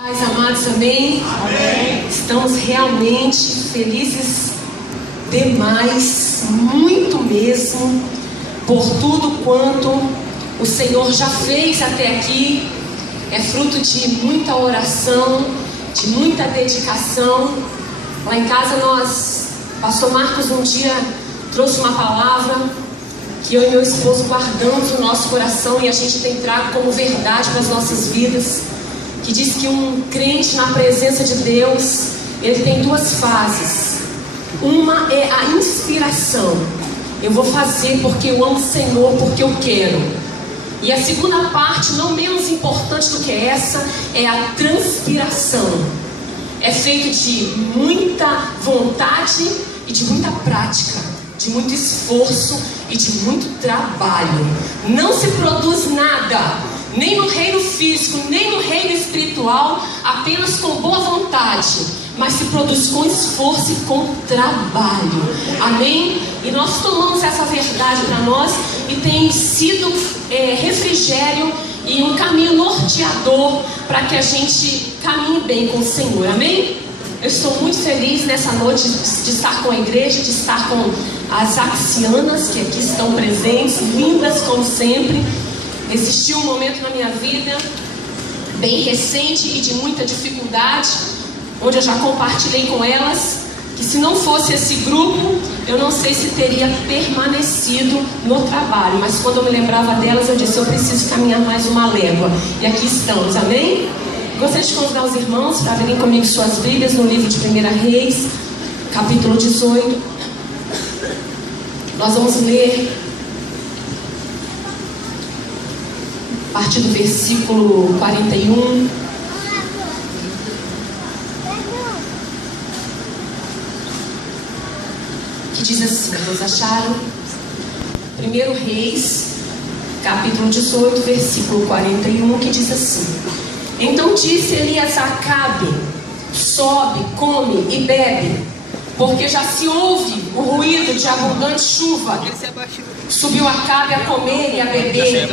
Pais amados, amém? Amém. Estamos realmente felizes demais, muito mesmo, por tudo quanto o Senhor já fez até aqui. É fruto de muita oração, de muita dedicação. Lá em casa pastor Marcos um dia trouxe uma palavra que eu e meu esposo guardamos no nosso coração e a gente tem trago como verdade para as nossas vidas, que diz que um crente na presença de Deus, ele tem duas fases. Uma é a inspiração. Eu vou fazer porque eu amo o Senhor, porque eu quero. E a segunda parte, não menos importante do que essa, é a transpiração. É feito de muita vontade e de muita prática, de muito esforço e de muito trabalho. Não se produz nada, nem no reino físico, nem no reino espiritual, apenas com boa vontade, mas se produz com esforço e com trabalho. Amém? E nós tomamos essa verdade para nós e tem sido refrigério e um caminho norteador para que a gente caminhe bem com o Senhor. Amém? Eu estou muito feliz nessa noite de estar com a igreja, de estar com as axianas que aqui estão presentes, lindas como sempre. Existiu um momento na minha vida bem recente e de muita dificuldade, onde eu já compartilhei com elas que se não fosse esse grupo, eu não sei se teria permanecido no trabalho. Mas quando eu me lembrava delas, eu disse, eu preciso caminhar mais uma légua. E aqui estamos, amém? Gostaria de convidar os irmãos para abrirem comigo suas Bíblias no livro de 1 Reis, capítulo 18. Nós vamos ler a partir do versículo 41. Que diz assim, vocês acharam? 1 Reis, capítulo 18, versículo 41, que diz assim: Então disse Elias a Acabe: sobe, come e bebe, porque já se ouve o ruído de abundante chuva. Subiu Acabe a comer e a beber.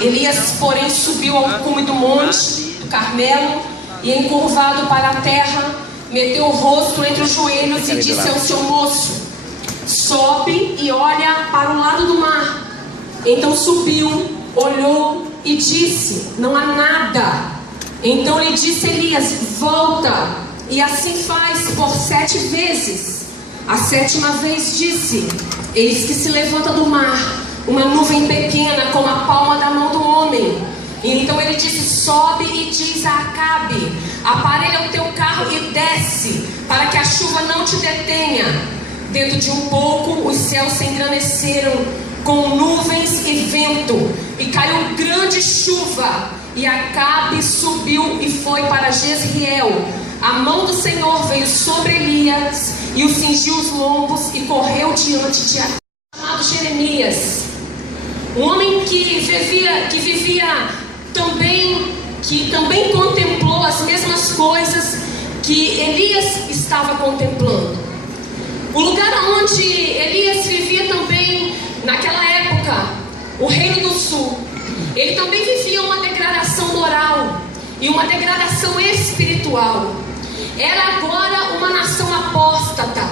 Elias, porém, subiu ao cume do monte do Carmelo e, encurvado para a terra, meteu o rosto entre os joelhos e disse ao seu moço: sobe e olha para o lado do mar. Então subiu, olhou e disse: não há nada. Então lhe disse Elias: volta, e assim faz por 7 vezes. A 7ª vez disse: eis que se levanta do mar uma nuvem pequena como a palma da mão do homem. E então ele disse: sobe e diz a Acabe: aparelha o teu carro e desce, para que a chuva não te detenha. Dentro de um pouco os céus se engrandeceram com nuvens e vento, e caiu grande chuva, e Acabe subiu e foi para Jezreel. A mão do Senhor veio sobre Elias e o cingiu os lombos, e correu diante de Acabe, chamado Jeremias, um homem que também contemplou as mesmas coisas que Elias estava contemplando. O lugar onde Elias vivia também, naquela época, o Reino do Sul, ele também vivia uma degradação moral e uma degradação espiritual. Era agora uma nação apóstata,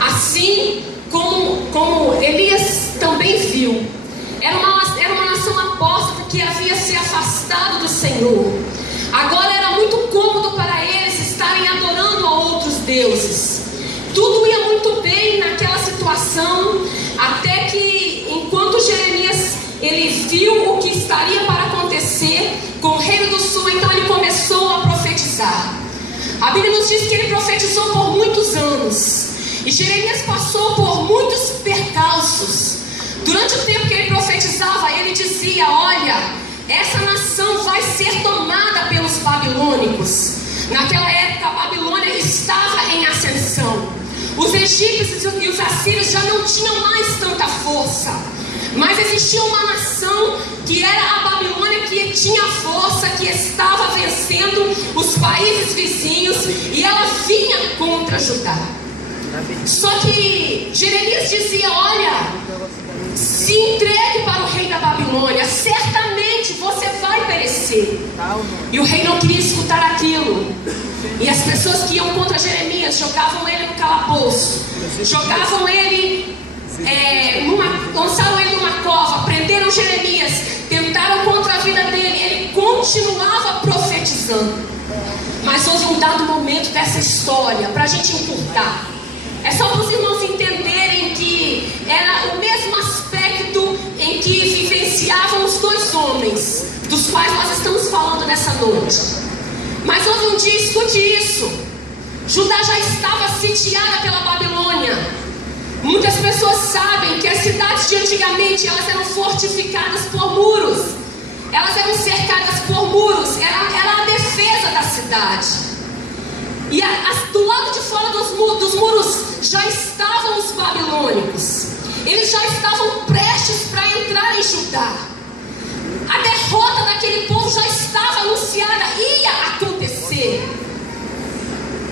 assim como Elias também viu. Era uma nação apóstata que havia se afastado do Senhor. Agora era muito cômodo para eles estarem adorando a outros deuses. Tudo ia muito bem naquela situação, até que, enquanto Jeremias ele viu o que estaria para acontecer com o Reino do Sul, então ele começou a profetizar. A Bíblia nos diz que ele profetizou por muitos anos, e Jeremias passou por muitos percalços. Durante o tempo que ele profetizava, ele dizia: olha, essa nação vai ser tomada pelos babilônicos. Naquela época a Babilônia estava em ascensão. Os egípcios e os assírios já não tinham mais tanta força, mas existia uma nação que era a Babilônia, que tinha força, que estava vencendo os países vizinhos, e ela vinha contra Judá. Só que Jeremias dizia: olha, se entregue para o rei da Babilônia, certamente você vai perecer. acontecer. E o rei não queria escutar aquilo. E as pessoas que iam contra Jeremias jogavam ele no calabouço, jogavam ele, lançaram ele numa cova, prenderam Jeremias, tentaram contra a vida dele. Ele continuava profetizando. Mas houve um dado momento dessa história, para a gente encurtar. É só para os irmãos entenderem que era o mesmo aspecto em que vivenciavam os dois homens, dos quais nós estamos falando nessa noite. Mas houve um dia, escute isso: Judá já estava sitiada pela Babilônia. Muitas pessoas sabem que as cidades de antigamente, elas eram fortificadas por muros. Elas eram cercadas por muros, era a defesa da cidade. E do lado de fora dos muros já estavam os babilônicos. Eles já estavam prestes para entrar em Judá. A derrota daquele povo já estava anunciada, ia acontecer.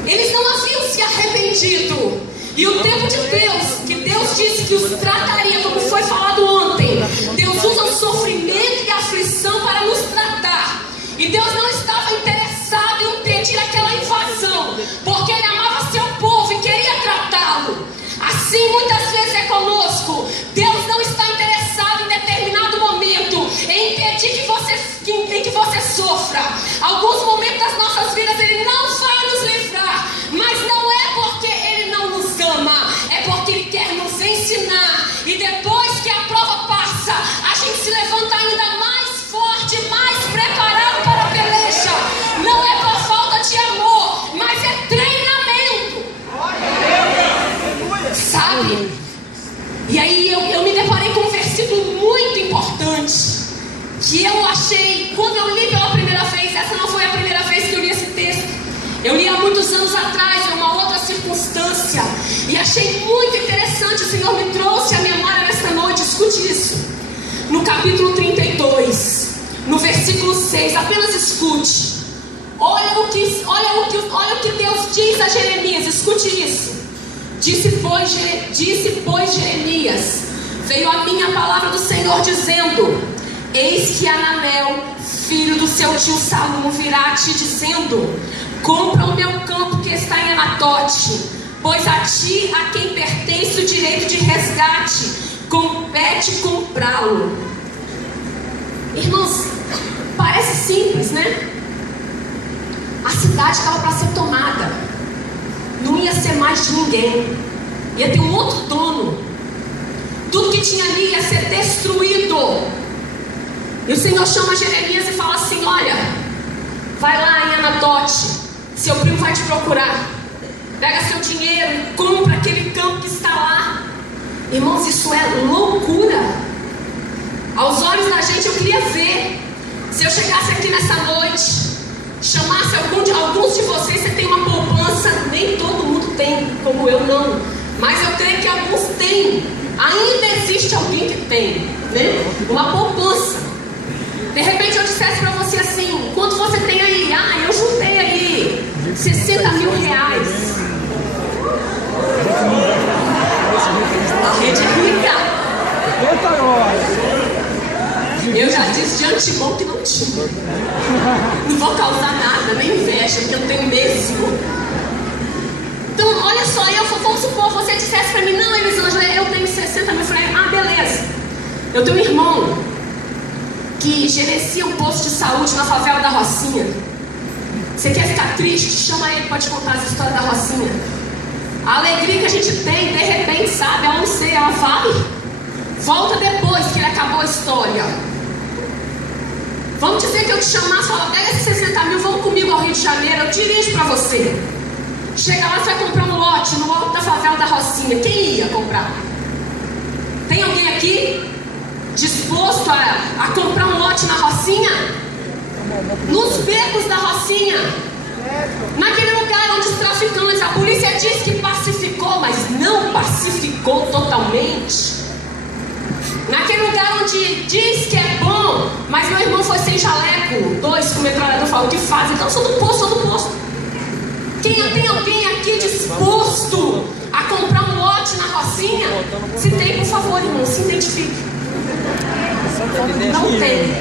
Eles não haviam se arrependido. E o tempo de Deus, que Deus disse que os trataria, como foi falado ontem, Deus usa o sofrimento e a aflição para nos tratar. E Deus não estava interessado em impedir aquela invasão, porque Ele amava seu povo e queria tratá-lo. Assim muitas vezes é conosco. Deus não está interessado em determinado momento em impedir que você sofra. Alguns momentos das nossas vidas Ele não vai nos livrar, mas não é porque Ele não nos ama, é porque Ele quer nos ensinar. E depois que a prova passa, a gente se levanta ainda mais forte, mais preparado para a peleja. Não é por falta de amor, mas é treinamento. Sabe? E aí eu me deparei com um versículo muito importante, que eu achei, quando eu li pela primeira vez, essa não foi a primeira vez que eu li esse texto. Eu li há muitos anos atrás, em uma outra circunstância, e achei muito interessante. O Senhor me trouxe à memória nesta noite. Escute isso. No capítulo 32, no versículo 6, apenas escute. Olha o que Deus diz a Jeremias. Escute isso. Disse pois Jeremias: veio a minha palavra do Senhor dizendo: eis que Ananel, filho do seu tio Salum, virá a ti dizendo: compra o meu campo que está em Anatote, pois a ti, a quem pertence o direito de resgate, compete comprá-lo. Irmãos, parece simples, né? A cidade estava para ser tomada, não ia ser mais de ninguém, ia ter um outro dono. Tudo que tinha ali ia ser destruído. E o Senhor chama Jeremias e fala assim: olha, vai lá em Anatote, seu primo vai te procurar, pega seu dinheiro e compra aquele campo que está lá. Irmãos, isso é loucura. Aos olhos da gente, eu queria ver, se eu chegasse aqui nessa noite, chamasse alguns de vocês. Você tem uma poupança, nem todo mundo tem, como eu não, mas eu creio que alguns têm. Ainda existe alguém que tem, né? Uma poupança. De repente eu dissesse para você assim: quanto você tem aí? Ah, eu juntei aí 60 mil reais. A rede rica. Eu já disse de antemão que não tinha. Não vou causar nada, nem inveja, porque eu tenho mesmo. Então, olha só, vamos supor, você dissesse para mim: não, Elisângela, eu tenho 60 mil reais. Ah, beleza. Eu tenho um irmão que gerencia um posto de saúde na favela da Rocinha. Você quer ficar triste? Chama ele para te contar as histórias da Rocinha. A alegria que a gente tem, de repente, sabe, ela não sei, ela vai, volta depois que ele acabou a história. Vamos dizer que eu te chamasse e falar: pega esses 60 mil, vamos comigo ao Rio de Janeiro, eu dirijo para você. Chega lá, você vai comprar um lote no alto da favela da Rocinha. Quem ia comprar? Tem alguém aqui disposto a comprar um lote na Rocinha? Nos becos da Rocinha, naquele lugar onde os traficantes, a polícia diz que pacificou, mas não pacificou totalmente. Naquele lugar onde diz que é bom, mas meu irmão foi sem jaleco, 2 com metralhador, falou: o que faz? Então sou do posto. Tem alguém aqui disposto a comprar um lote na Rocinha? Se tem, por favor, irmão, se identifique. Não tem.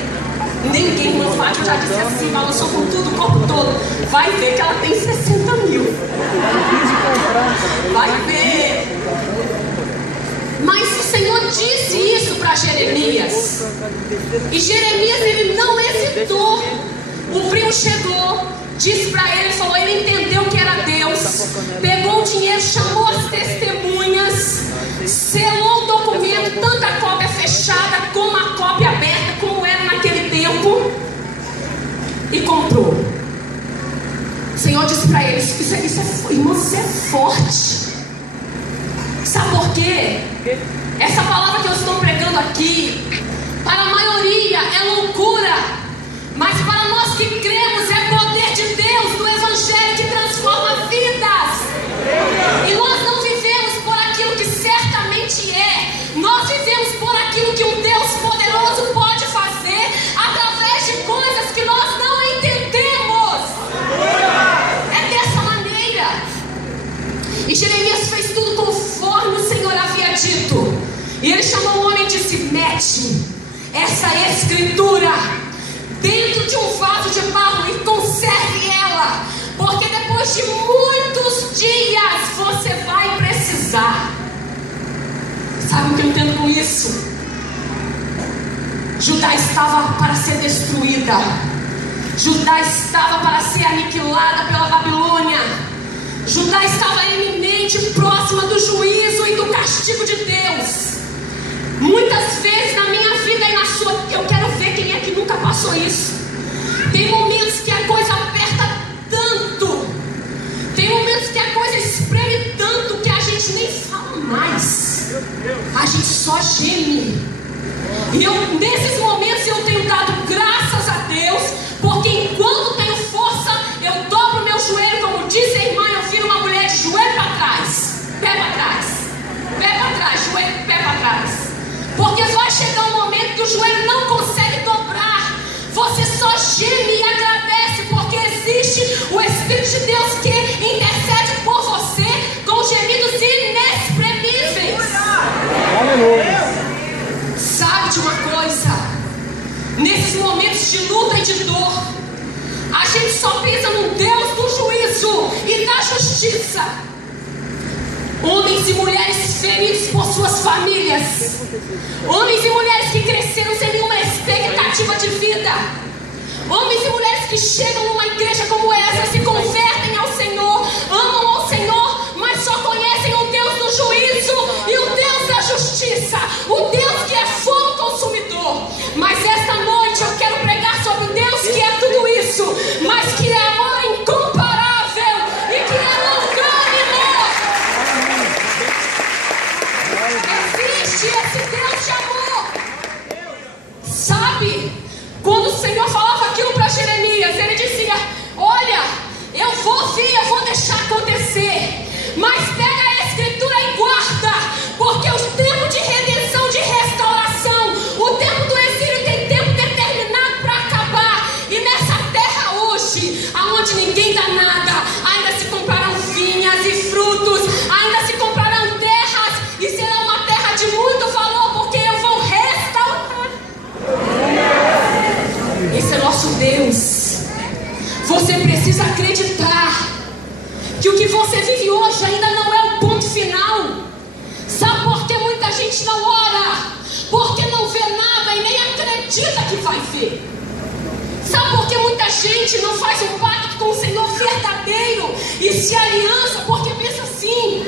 Ninguém, irmã Fátima já disse assim, balançou com tudo, o corpo todo. Vai ver que ela tem 60 mil. Vai ver. Mas o Senhor disse isso para Jeremias. E Jeremias, ele não hesitou. O primo chegou, disse para ele, falou, ele entendeu que era Deus. Pegou o dinheiro, chamou as testemunhas, selou o documento, tanto a cópia fechada como a cópia aberta, como era naquele tempo, e comprou. O Senhor disse para ele, irmão, isso é forte. Sabe por quê? Essa palavra que eu estou pregando aqui, para a maioria é loucura, mas para nós que cremos é poder de Deus, do Evangelho que transforma vidas. E nós não vivemos por aquilo que certamente é, nós vivemos por aquilo que um Deus poderoso pode fazer através de coisas que nós não entendemos. É dessa maneira. E Jeremias fez tudo conforme o Senhor havia dito. E ele chamou o homem e disse, mete essa escritura dentro de um vaso de barro e conserve ela, porque depois de muitos dias você vai precisar. Sabe o que eu entendo com isso? Judá estava para ser destruída, Judá estava para ser aniquilada pela Babilônia, Judá estava iminente, próxima do juízo e do castigo de Deus. Muitas vezes na minha vida e na sua, eu quero ver quem é que nunca passou isso. Tem momentos que a coisa aperta tanto, tem momentos que a coisa espreme tanto que a gente nem fala mais, a gente só geme. E nesses momentos eu tenho dado graças a Deus, porque enquanto tenho força eu dobro meu joelho, como disse a irmã, eu viro uma mulher de joelho para trás, pé para trás, pé para trás, joelho, pé para trás. Porque vai chegar um momento que o joelho não consegue dobrar. Você só geme e agradece, porque existe o Espírito de Deus que intercede por você com gemidos inexprimíveis. Sabe de uma coisa? Nesses momentos de luta e de dor, a gente só pensa no Deus do juízo e da justiça. Homens e mulheres feridos por suas famílias, homens e mulheres que cresceram sem nenhuma expectativa de vida, homens e mulheres que chegam numa igreja como essa, se convertem ao Senhor, amam ao Senhor, mas só conhecem o Deus do juízo e o Deus da justiça, o Deus que é fogo consumidor. Mas esta noite eu quero pregar sobre Deus que é tudo isso, mas que é amor incomparável e que é longânimo. Existe esse Deus de amor. Sabe, quando o Senhor falava aquilo para Jeremias, ele dizia, olha, eu vou vir, eu vou deixar acontecer, mas pega a escritura e guarda, porque o tempo de redenção, de restauração, o tempo do exílio tem tempo determinado para acabar. E nessa terra hoje, aonde ninguém dá nada, ainda se comprarão vinhas e frutos, ainda se comprarão terras, e será uma terra de muito valor, porque eu vou restaurar. Esse é nosso Deus. Você precisa acreditar que o que você vive hoje ainda não é o ponto final. Sabe por que muita gente não ora? Porque não vê nada e nem acredita que vai ver. Sabe por que muita gente não faz um pacto com o Senhor verdadeiro e se aliança? Porque pensa assim,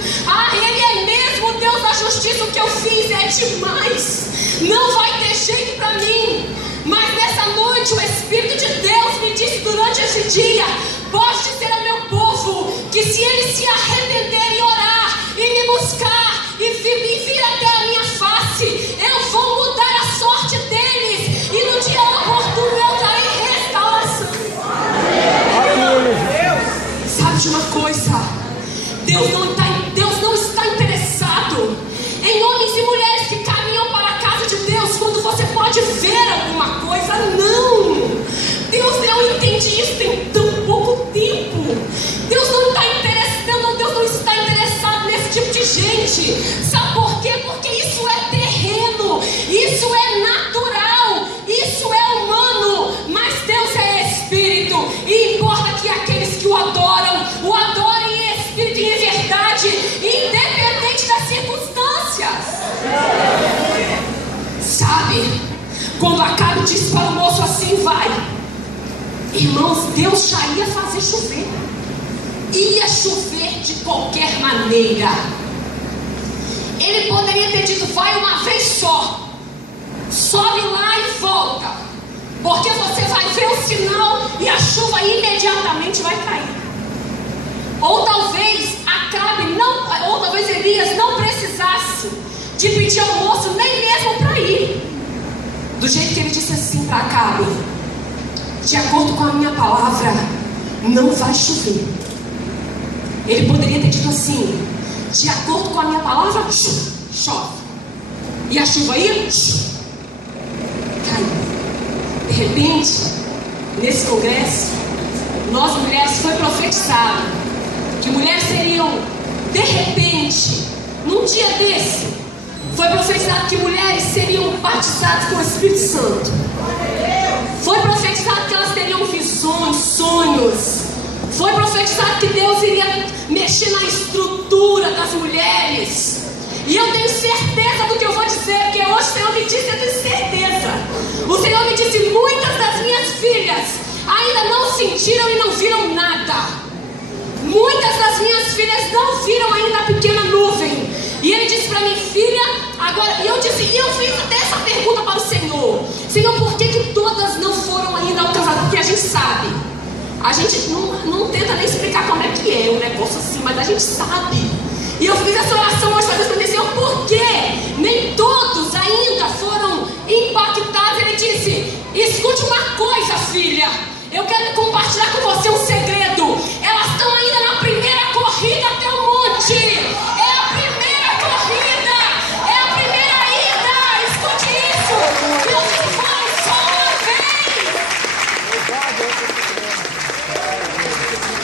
Ele é mesmo o Deus da justiça, o que eu fiz é demais, não vai ter jeito para mim. Mas nessa noite o Espírito de Deus me disse durante esse dia, pode dizer ao meu povo, que se eles se arrependerem e orar, e me buscar, e vir até a minha face, eu vou mudar a sorte deles, e no dia oportuno eu darei restauração. Sabe de uma coisa? Deus não está interessado em homens e mulheres que caminham para a casa de Deus quando você pode ver alguma coisa. Não! Eu entendi isso tem tão pouco tempo. Deus não está interessado nesse tipo de gente. Sabe por quê? Porque isso é terreno, isso é natural, isso é humano. Quando Acabe disse para o moço assim: vai. Irmãos, Deus já ia fazer chover. Ia chover de qualquer maneira. Ele poderia ter dito: vai uma vez só, sobe lá e volta, porque você vai ver o sinal e a chuva imediatamente vai cair. Ou talvez Elias não precisasse de pedir ao moço nem mesmo para ir. Do jeito que ele disse assim para Acabe: de acordo com a minha palavra, não vai chover. Ele poderia ter dito assim: de acordo com a minha palavra, chove. E a chuva ia, caiu. De repente, nesse congresso, nós mulheres foi profetizado que mulheres seriam, de repente, num dia desse, foi profetizado que mulheres seriam batizadas com o Espírito Santo. Foi profetizado que elas teriam visões, sonhos. Foi profetizado que Deus iria mexer na estrutura das mulheres. E eu tenho certeza do que eu vou dizer, porque hoje o Senhor me disse, eu tenho certeza. O Senhor me disse: muitas das minhas filhas ainda não sentiram e não viram nada. Muitas das minhas filhas não viram ainda a pequena nuvem. E ele disse para mim: filha, agora. E eu fiz até essa pergunta para o Senhor: Senhor, por que todas não foram ainda alcançadas? Porque a gente sabe. A gente não tenta nem explicar como é que é o negócio assim, mas a gente sabe. E eu fiz essa oração hoje para Deus, para dizer: Senhor, por que nem todos ainda foram impactados? Ele disse: escute uma coisa, filha. Eu quero compartilhar com você um segredo. Elas estão ainda na primeira corrida até o monte. É a primeira corrida. É a primeira ida. Escute isso. Meu filho foi só uma vez.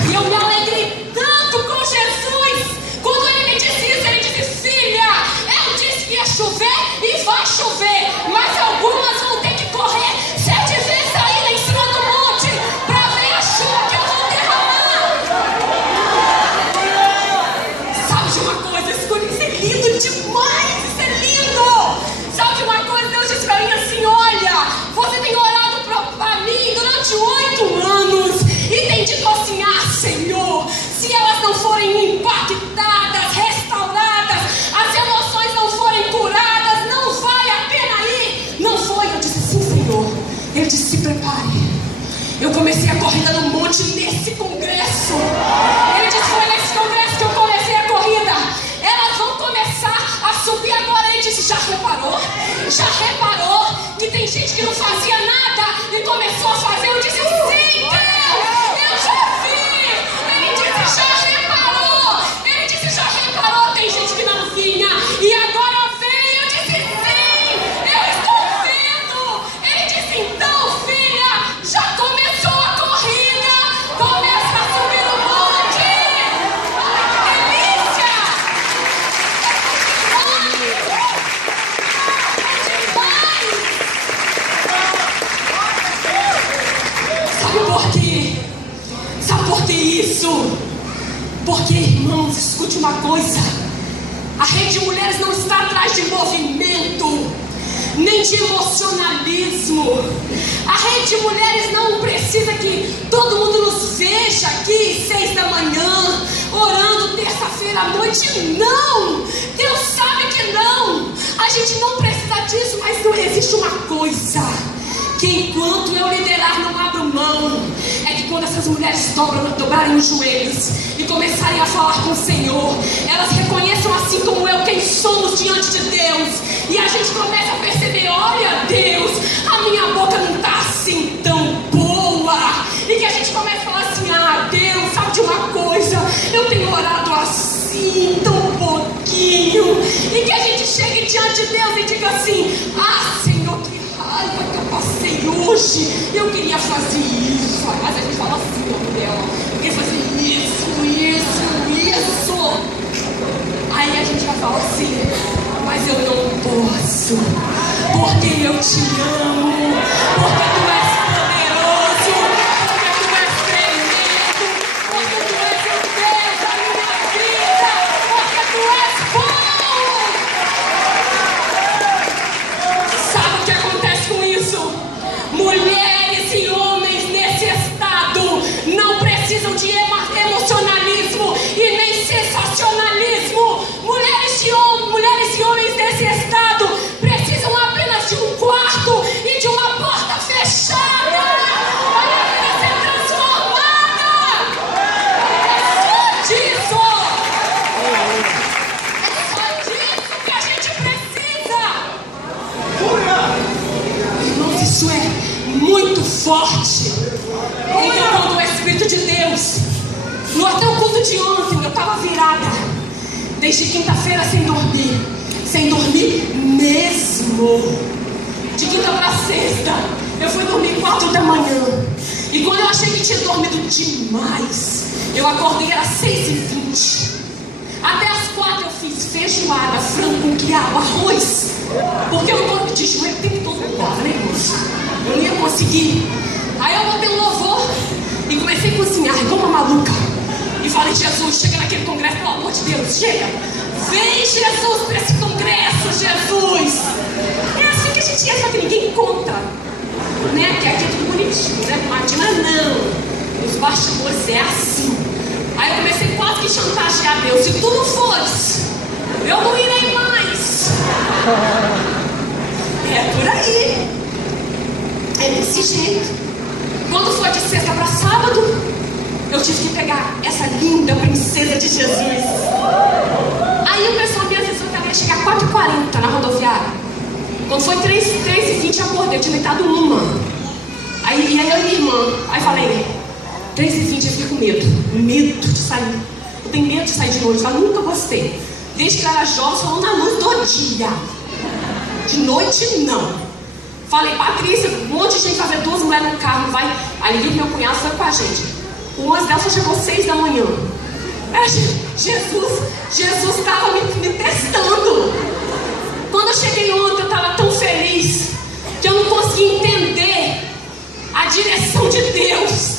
E eu me alegrei tanto com Jesus. Quando ele me disse isso, ele disse: filha, eu disse que ia chover e vai chover. Mas algumas vão ter que correr 7 vezes ainda em cima do monte para ver a chuva que eu vou derramar. Sabe de uma coisa? Isso é lindo demais. Isso é lindo. Sabe de uma coisa? Deus disse para mim assim: olha, você tem orado para mim durante 8 anos e tem dito assim: ah, Senhor, se elas não forem impactadas, restauradas, as emoções não forem curadas, não vale a pena ir. Não foi. Eu disse: sim, Senhor. Ele disse: se prepare. Eu comecei a corrida no monte nesse congresso. Ele disse: foi nesse congresso que eu comecei a corrida. Elas vão começar a subir agora. Ele disse: já reparou? Já reparou que tem gente que não fazia nada e começou a fazer? Eu disse: sim, Deus, eu já vi. Ele disse: já reparou? Ele disse: já reparou? Tem gente que não vinha e agora veio. Eu disse: sim, eu estou vendo. Ele disse: então, filha, já começou a corrida. Começa a subir o monte. Ai, que delícia! Sabe por quê? Sabe por que isso? Porque, irmãos, escute uma coisa: a Rede de Mulheres não está atrás de movimento, nem de emocionalismo. A Rede de Mulheres não precisa que todo mundo nos veja aqui 6 da manhã, orando terça-feira à noite. Não! Deus sabe que não. A gente não precisa disso, mas não existe uma coisa que enquanto eu liderar não abro mão. É que quando essas mulheres dobrarem os joelhos e começarem a falar com o Senhor, elas reconheçam, assim como eu, quem somos diante de Deus. E a gente começa a perceber: olha, Deus, a minha boca não está assim tão boa. E que a gente começa a falar assim: ah, Deus, sabe de uma coisa? Eu tenho orado assim, tão pouquinho. E que a gente chegue diante de Deus e diga assim: ah, Senhor, que raiva que eu passei hoje. Eu queria fazer isso. Mas a gente fala assim, ó, dela: eu queria fazer isso. Aí a gente vai falar assim: mas eu não posso, porque eu te amo, porque tu és poderoso, porque tu és tremendo, porque tu és o Deus da minha vida, porque tu és bom. Sabe o que acontece com isso? é muito forte. Então, quando o Espírito de Deus, no até o culto de ontem, eu estava virada, desde quinta-feira sem dormir mesmo. De quinta para sexta, eu fui dormir 4 da manhã. E quando eu achei que tinha dormido demais, eu acordei, era 6h20. Até as 4 eu fiz feijoada, frango com quiabo, arroz. Porque eu não vou de joelho o tempo todo, né, moço? Eu não ia conseguir. Aí eu botei um louvor e comecei a cozinhar, igual uma maluca. E falei, Jesus, chega naquele congresso, pelo amor de Deus, chega. Vem, Jesus, para esse congresso, Jesus. É assim que a gente ia, só que ninguém conta. Né? Que aqui é tudo bonitinho, né? Imagina não. Os bastidores é assim. Aí eu comecei quase que chantagear Deus. Se tu não fores, eu não irei mais. É por aí. É desse jeito. Quando foi de sexta para sábado, eu tive que pegar essa linda princesa de Jesus. Aí o pessoal me avisou que ela ia chegar 4h40 na rodoviária. Quando foi 3h20 eu acordei, eu tinha deitado uma. Aí eu e minha irmã, aí falei, 3h20 eu fiquei com medo de sair. Eu tenho medo de sair de noite, eu nunca gostei. Desde que eu era jovem, só na luz do dia. De noite não. Falei, Patrícia, um monte de gente vai ver 2 mulheres no carro, vai. Aí viu que meu cunhado foi com a gente. O ônibus dela só chegou 6 da manhã. Jesus estava me testando. Quando eu cheguei ontem, eu estava tão feliz que eu não conseguia entender a direção de Deus.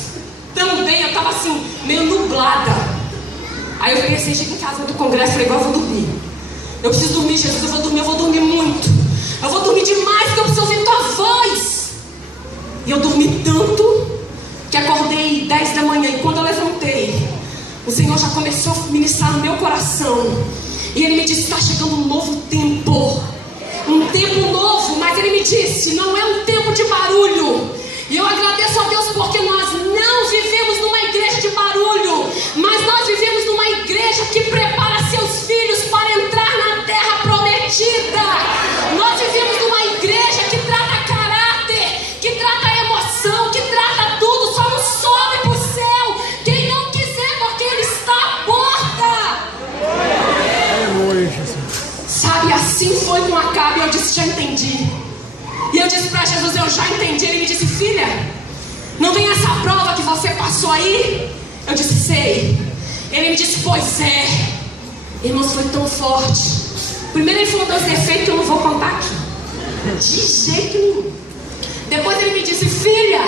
Também eu estava assim, meio nublada. Aí eu pensei, cheguei em casa do congresso, falei, agora eu vou dormir. Eu preciso dormir, Jesus, eu vou dormir muito. Eu vou dormir demais, porque eu preciso ouvir tua voz. E eu dormi tanto que acordei 10 da manhã. E quando eu levantei, o Senhor já começou a ministrar no meu coração. E Ele me disse, está chegando um novo tempo. Um tempo novo, mas Ele me disse, não é um tempo de barulho. E eu agradeço a Deus porque nós não vivemos numa igreja de barulho, mas nós vivemos numa igreja que prepara seus filhos para entrar na terra prometida. Nós vivemos numa igreja que trata caráter, que trata emoção, que trata tudo, só não sobe para o céu quem não quiser, porque Ele está à porta. Sabe, assim foi com Acabe. Eu disse, já entendi. E eu disse para Jesus, eu já entendi. Ele me disse, filha, não tem essa prova que você passou aí? Eu disse, sei. Ele me disse, pois é. Irmãos, foi tão forte. Primeiro ele falou dos defeitos que eu não vou contar aqui. De jeito nenhum. Depois ele me disse, filha,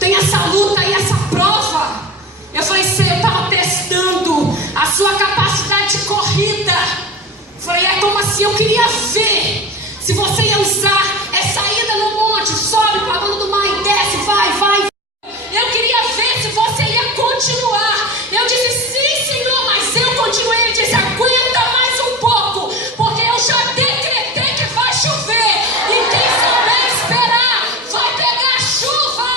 tem essa luta e essa prova. Eu falei, sei, eu estava testando a sua capacidade de corrida. Eu falei, é como assim? Eu queria ver se você ia usar essa ida no monte, sobe para a banda do mar e desce, vai. Eu queria ver se você ia continuar. Eu disse, sim, Senhor, mas eu continuei. Ele disse, aguenta mais um pouco, porque eu já decretei que vai chover. E quem souber esperar, vai pegar chuva.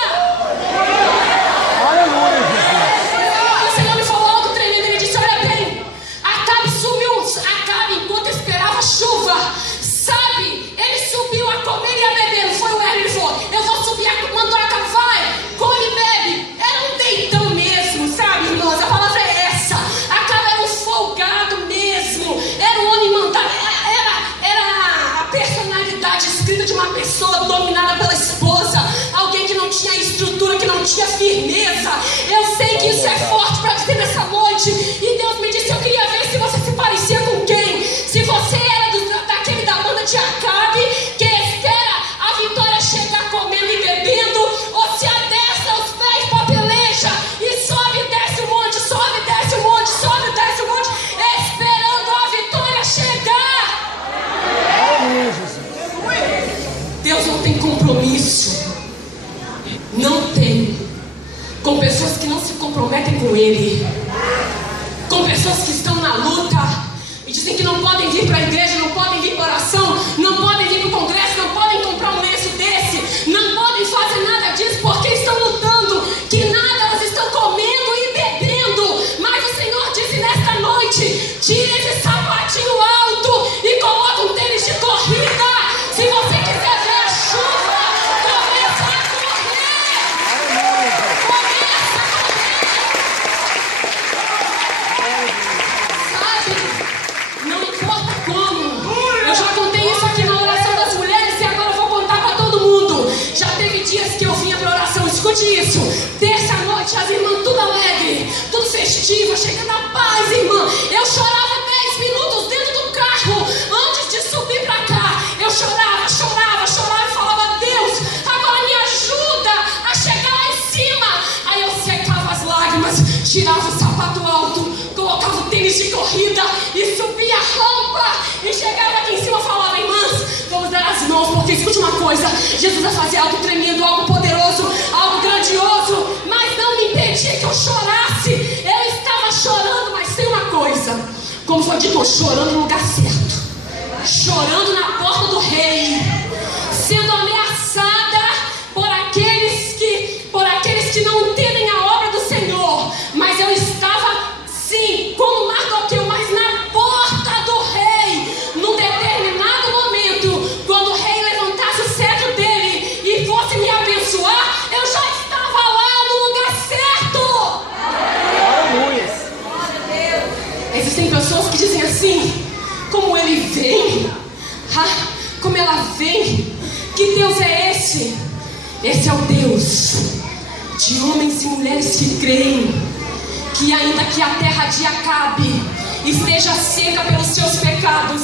O Senhor me falou algo tremendo. Ele disse, olha bem, Acabe sumiu. Acabe enquanto esperava chuva. Sabe, ele subiu a comer e a beber. Não foi o Hélio, ele falou, eu vou subir, mandou a cama, vai, come e bebe. Era um deitão mesmo, sabe, irmãos? A palavra é essa. Acabe era um folgado mesmo. Era um homem mandado. Era a personalidade escrita de uma pessoa dominada pela esposa. Alguém que não tinha estrutura, que não tinha firmeza. Eu sei que isso é forte para dizer nessa noite. E Deus me disse, eu queria ver se você se parecia com quem. Se você era daquele da banda de Acabe, que espera a vitória chegar comendo e bebendo, ou se adestra os pés para a peleja e sobe e desce o monte, sobe e desce o monte, sobe e desce o monte, esperando a vitória chegar. Deus não tem compromisso, não tem, com pessoas que não se comprometem com Ele, com pessoas que estão na luta e dizem que não podem vir para a igreja, não podem vir para a oração, não podem vir para o congresso, não podem comprar um lenço desse, não podem fazer nada disso porque estão lutando, que nada elas estão comendo e bebendo. Mas o Senhor disse nesta noite, tire esse sapatinho alto e coloque um tênis de corrida. Se você quiser ver a chuva, comendo escute isso. Terça noite, as irmãs tudo alegre, tudo festiva, chegando a paz, irmã. Eu chorava 10 minutos dentro do carro, antes de subir pra cá. Eu chorava e falava: Deus, agora me ajuda a chegar lá em cima. Aí eu secava as lágrimas, tirava o sapato alto, colocava o tênis de corrida e subia a rampa. E chegava aqui em cima e falava: irmãs, vamos dar as mãos, porque escute uma coisa, Jesus vai fazer algo tremendo, algo poderoso, algo grandioso. Mas não me impedia que eu chorasse. Eu estava chorando, mas tem uma coisa, como foi dito, chorando no lugar certo, chorando na porta do rei, sendo ameaçada por aqueles que não entendem a obra do Senhor. Mas eu estava, sim, como Mardoqueu, mas na porta do rei. Num determinado momento, quando o rei levantasse o cetro dele e fosse me abençoar, eu já estava lá no lugar certo. Existem pessoas que dizem assim: como ele vem, como ela vem, que Deus é esse? Esse é o Deus de homens e mulheres que creem que ainda que a terra de Acabe esteja seca pelos seus pecados,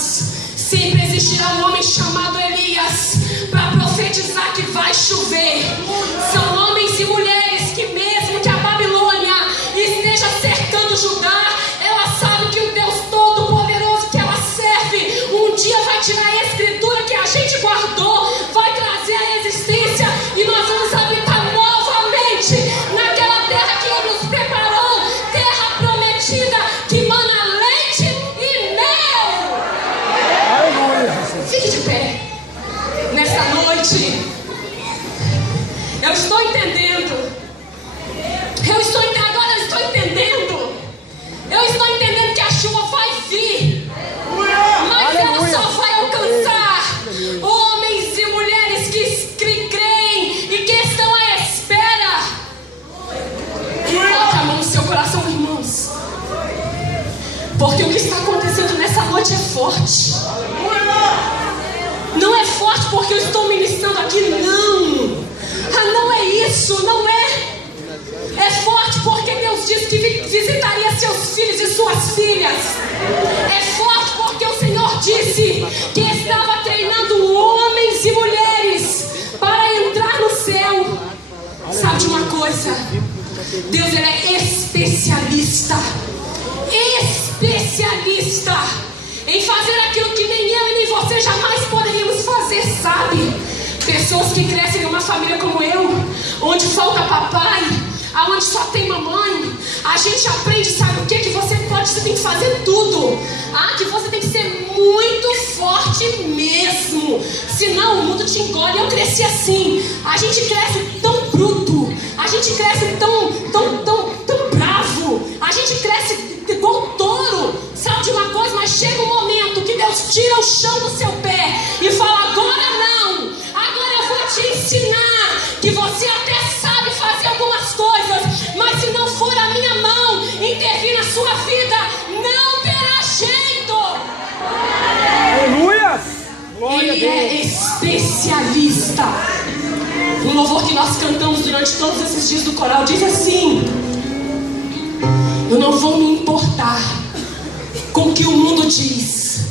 sempre existirá um homem chamado Elias para profetizar que vai chover. São homens e mulheres que, mesmo que a Babilônia esteja cercando Judá, ela sabe que o Deus Todo-Poderoso que ela serve um dia vai tirar a escritura que a gente guardou, vai trazer a existência, e nós vamos habitar novamente naquela terra que Ele nos preparou, terra prometida que mana leite e mel. Fique de pé. Nesta noite, eu estou entendendo. Agora eu estou entendendo. Eu estou entendendo que a chuva vai vir, mas ela só vai alcançar homens e mulheres que creem e que estão à espera. Coloque a mão no seu coração, irmãos, porque o que está acontecendo nessa noite é forte. Não é forte porque eu estou ministrando aqui, não. Não é isso, não é. É forte porque Deus disse que visitaria seus filhos e suas filhas. É forte porque o Senhor disse que estava treinando homens e mulheres para entrar no céu. Sabe de uma coisa? Deus, Ele é especialista em fazer aquilo que nem eu e nem você jamais poderíamos fazer, sabe? Pessoas que crescem em uma família como eu, onde falta papai, aonde só tem mamãe, a gente aprende, sabe o que? Que você tem que fazer tudo. Que você tem que ser muito forte mesmo, senão o mundo te engole. Eu cresci assim. A gente cresce tão bruto, a gente cresce tão bravo, a gente cresce igual touro. Sabe de uma coisa? Mas chega um momento que Deus tira o chão do seu pé e fala: agora não, agora eu vou te ensinar que você até sabe fazer algumas coisas, mas se não for a minha mão intervir na sua vida, não terá jeito. Aleluia! Glória Ele a Deus. é especialista. Um louvor que nós cantamos durante todos esses dias do coral diz assim: eu não vou me importar com o que o mundo diz.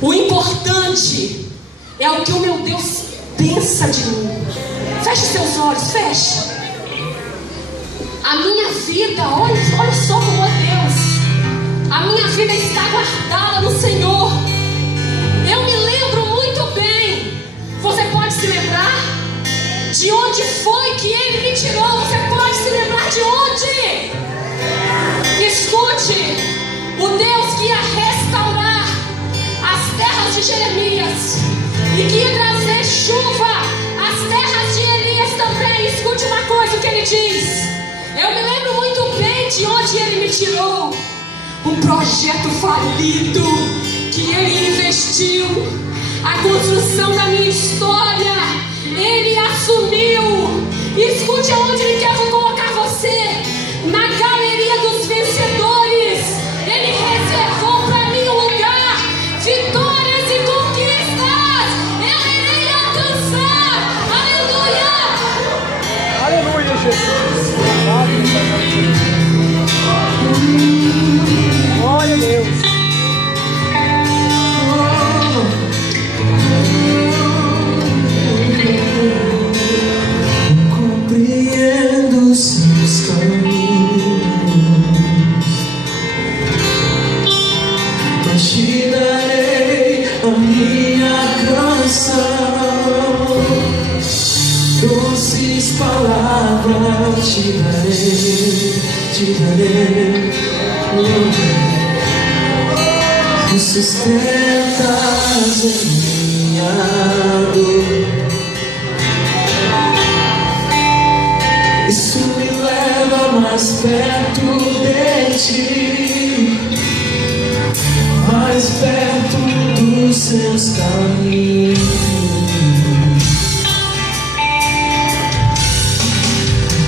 O importante é o que o meu Deus pensa de mim. Feche seus olhos, feche. A minha vida, olha só como é Deus. A minha vida está guardada no Senhor. Eu me lembro muito bem. Você pode se lembrar de onde foi que Ele me tirou? Você pode se lembrar de onde? Escute, o Deus que ia restaurar as terras de Jeremias e que ia trazer chuva às terras de Elias também. Escute uma coisa, o que ele diz. Eu me lembro muito bem de onde Ele me tirou. Um projeto falido que Ele investiu, a construção da minha história, Ele assumiu. Escute aonde Ele quer colocar você. Na galeria dos vencedores. Ele reservou para mim um lugar. Vitórias e conquistas eu irei alcançar. Aleluia! Aleluia! Glória a Deus. Compreendo seus caminhos, mas te darei a minha canção. Doces palavras te darei, te darei. Me sustentas em minha dor. Isso me leva mais perto de ti, mais perto dos seus caminhos.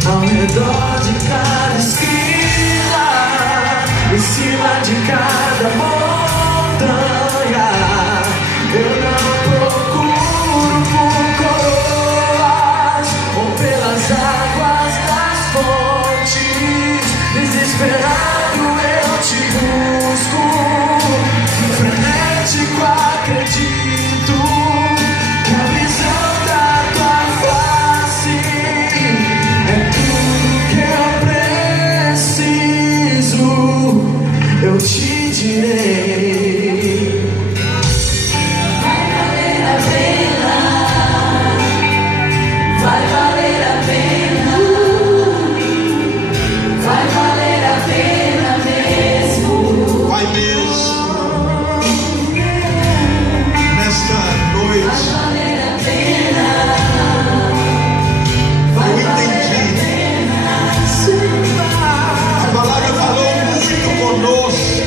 Ao redor de cada esquina, em cima de cada montanha, eu não procuro por coroas ou pelas águas das fontes. Desesperado eu te busco, frenético acredito que a visão da tua face é tudo que eu preciso. Eu te direi, vai valer a pena, vai valer a pena, vai valer a pena mesmo. Vai mesmo. Nesta noite Vai valer a pena, vai eu valer a entendi. pena. A palavra falou muito conosco.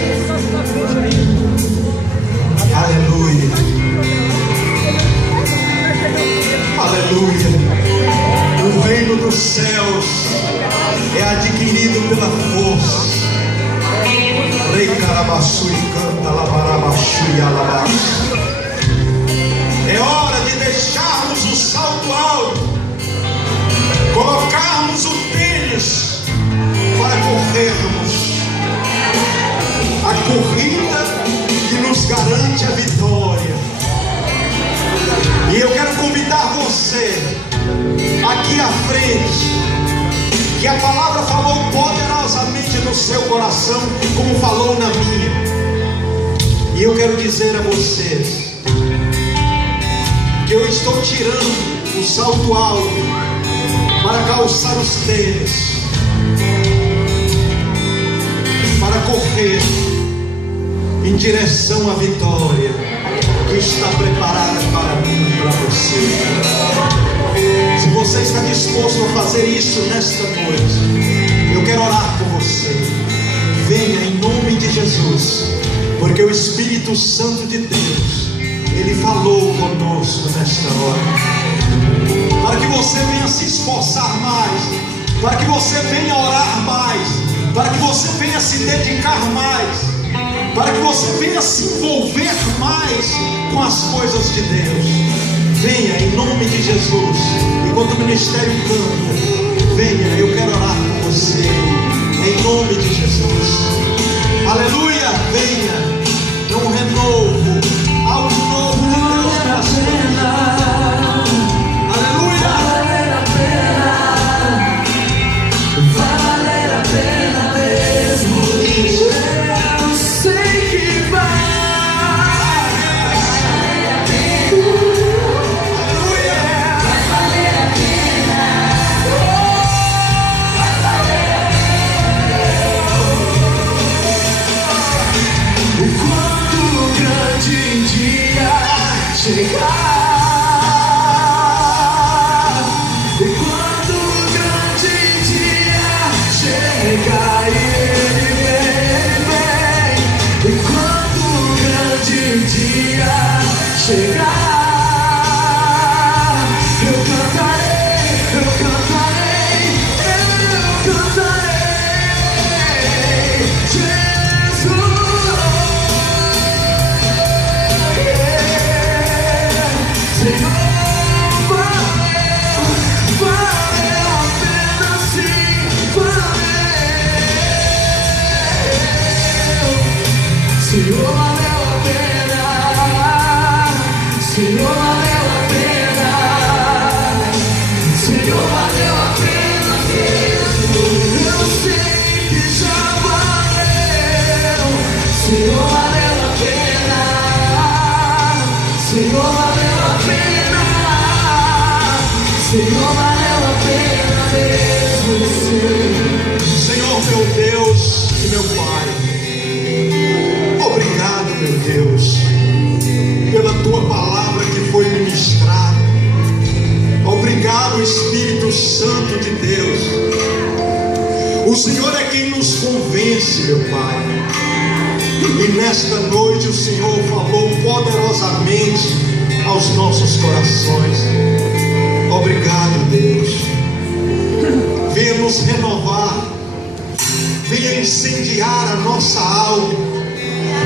Aleluia. Aleluia. O reino dos céus é adquirido pela força. Rei Carabaçu e canta Labarabaxu e Alabaxu. É hora de deixarmos o salto alto, colocarmos o tênis para corrermos a corrida que nos garante a vitória. E eu quero convidar você aqui à frente, que a palavra falou poderosamente no seu coração, como falou na minha. E eu quero dizer a vocês que eu estou tirando o salto alto para calçar os tênis, para correr em direção à vitória que está preparada para mim e para você. Se você está disposto a fazer isso nesta noite, eu quero orar por você. Venha em nome de Jesus, porque o Espírito Santo de Deus, Ele falou conosco nesta hora, para que você venha se esforçar mais, para que você venha orar mais, para que você venha se dedicar mais, para que você venha se envolver mais com as coisas de Deus. Venha em nome de Jesus. Enquanto o ministério canta, venha, eu quero orar por você, em nome de Jesus. Aleluia, venha, um renovo, algo novo de Deus para a sua vida. Aleluia. Vai valer a pena, vai valer a pena mesmo. Eu sei que vai valer a pena, vai valer a pena, vai valer a pena. O quanto grande Senhor, valeu a pena mesmo. Eu sei que já valeu. Senhor, valeu a pena. Senhor, valeu a pena. Senhor, valeu a pena mesmo. Senhor, meu Deus e meu Pai, obrigado, meu Deus, pela tua palavra que foi ministrada. Obrigado, Espírito Santo de Deus. O Senhor é quem nos convence, meu Pai. E nesta noite o Senhor falou poderosamente aos nossos corações. Obrigado, Deus. Venha nos renovar, venha incendiar a nossa alma,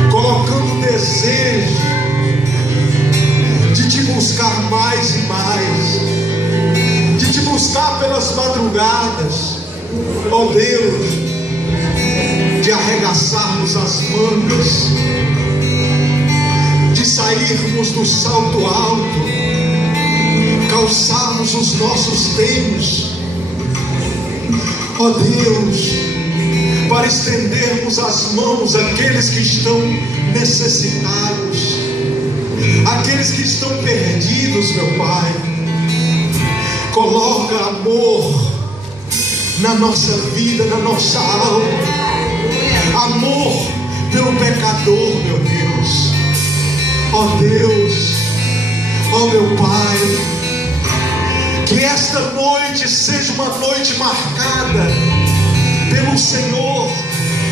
colocando desejo de te buscar mais e mais, de te buscar pelas madrugadas, ó Deus, de arregaçarmos as mangas, de sairmos do salto alto, calçarmos os nossos tênis, ó Deus, para estendermos as mãos àqueles que estão necessitados, aqueles que estão perdidos, meu Pai. Coloca amor na nossa vida, na nossa alma, amor pelo pecador, meu Deus. Ó Deus, ó meu Pai, que esta noite seja uma noite marcada pelo Senhor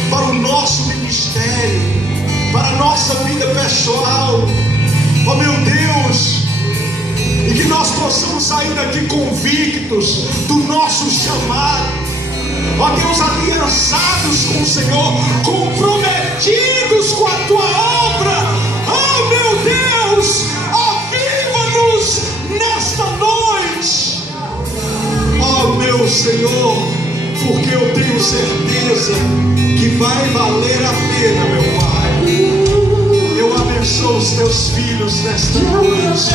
para o nosso ministério, para a nossa vida pessoal, ó meu Deus, e que nós possamos sair daqui convictos do nosso chamado, ó Deus, aliançados com o Senhor, comprometidos com a tua obra, ó meu Deus, aviva-nos nesta noite, ó meu Senhor, porque eu tenho certeza que vai valer a pena, meu Pai. Eu abençoo os teus filhos nesta noite.